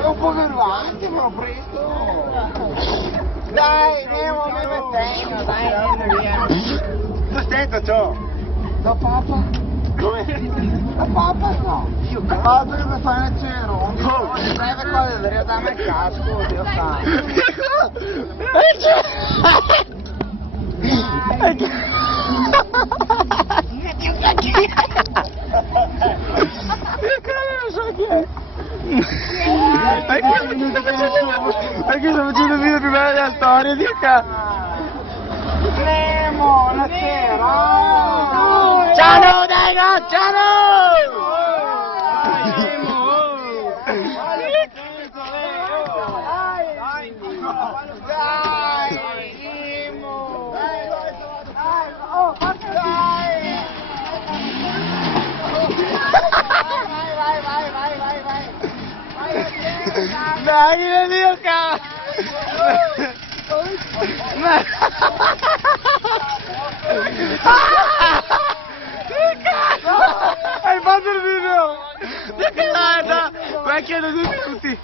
È un po' veruante, me lo presto. Dai, Nemo, mi mettengo, dai, andiamo via. Tu stai, ciò? Da papa? Dove? Da papa no. Io cazzo che mi fai nel cielo. Non serve qua, devi darmi il casco, Dio santo. Perché sto facendo il video più bello della storia, dica! Nemo, la sera! Ciao, Dego, ciao! Dai, Luca! Hai fatto il video! Guarda! Vai, chiedo 2 minuti!